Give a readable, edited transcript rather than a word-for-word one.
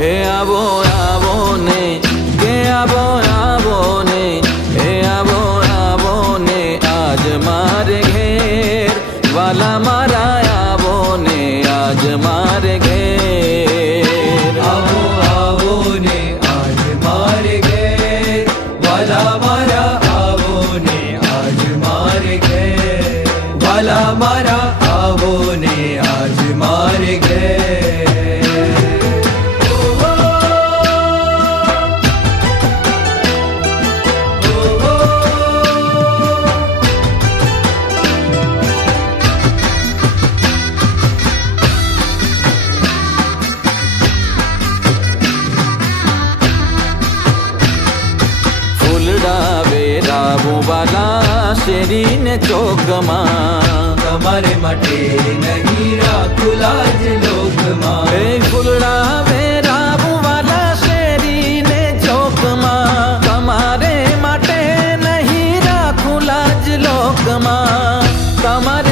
હે આવો આવો ને કે આવો આવો ને હે આવો આવો ને આજ મારે ઘેર વાલા મારા આવો ને આજ મારે ઘેર આવો આવો ને આજ મારે ઘેર વાલા મારા આવો ને આજ મારે ઘેર વાલા મારા આવો ને આજ મારે ઘેર વાલા શેરી ને ચોકમાં તમારે માટે નહીં રાખું લાજ લોકમાં હે ફૂલડા વેરાવું વાલા શેરી ને ચોકમાં તમારે માટે નહીં રાખું લાજ લોકમાં તમારે